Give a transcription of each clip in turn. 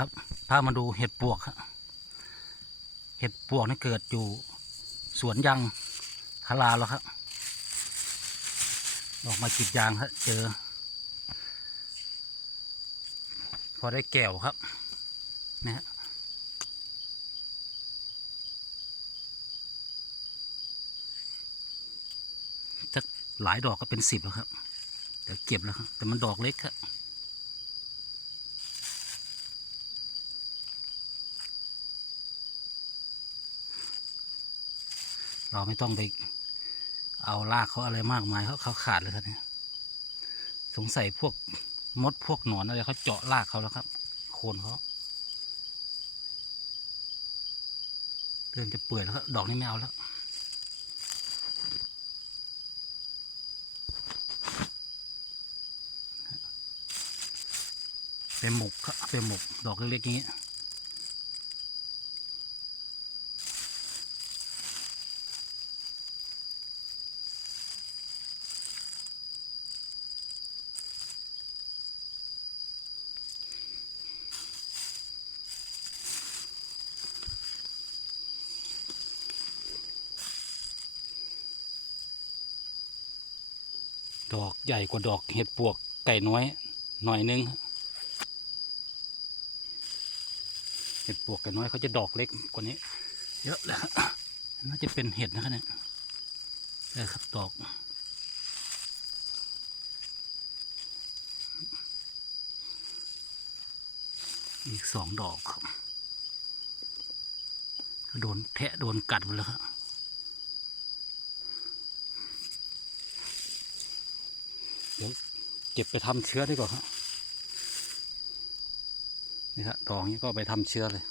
ครับพามาดูเห็ดปวกครับเห็ดปวกนี่เกิดอยู่สวนยางพาราแล้วครับ ออกมากรีดยางครับเจอ พอได้แก้วครับนะฮะจะหลายดอกก็เป็นสิบแล้วครับเดี๋ยวเก็บแล้วครับแต่มันดอกเล็กครับ เราไม่ต้องไปเอาลากเขาอะไรมากมายเขาเขาขาดเลยครับเนี่ยสงสัยพวกมดพวกหนอนอะไรเขาเจาะลากเขาแล้วครับ โคนเขาเริ่มจะเปื่อยแล้วครับดอกนี้ไม่เอาแล้วเป็นหมกครับเป็นหมกดอกเล็กๆอย่างนี้ ดอกใหญ่กว่าดอกเห็ดปวกไก่น้อยหน่อยนึงเห็ดปวกไก่น้อยเขาจะดอกเล็กกว่านี้ เยอะเลยครับน่าจะเป็นเห็ดนะครับเนี่ยเออครับดอกอีกสองดอกครับโดนแทะโดนกัดหมดแล้วครับ ดี๋ยวเก็บไปทำเชื้อดีกว่าครับนี่ครับดอกนี้ก็ไปทำเชื้อเลย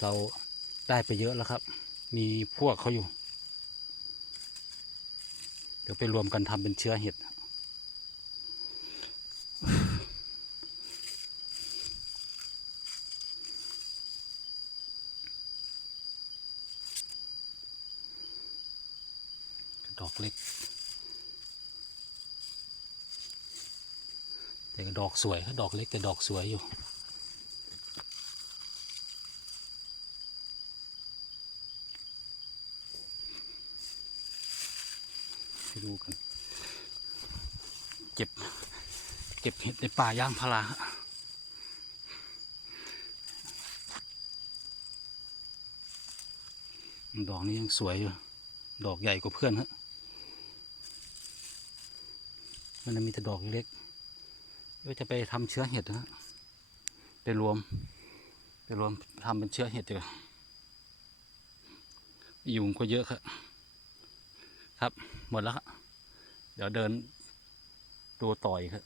เราได้ไปเยอะแล้วครับ มีพวกเขาอยู่ เดี๋ยวไปรวมกันทำเป็นเชื้อเห็ดดอกเล็ก แต่ดอกสวยดอกเล็กแต่ดอกสวยอยู่ไปดูกัน เก็บ เก็บเห็ดในป่าย่างพาราฮะดอกนี้ยังสวยอยู่ ดอกใหญ่กว่าเพื่อนฮะ มันมีแต่ดอกเล็ก ก็จะไปทำเชื้อเห็ดนะไปรวม ไปรวมทำเป็นเชื้อเห็ดดีกว่ายุงก็เยอะครับครับ หมดแล้วครับเดี๋ยวเดินดูต่อยครับ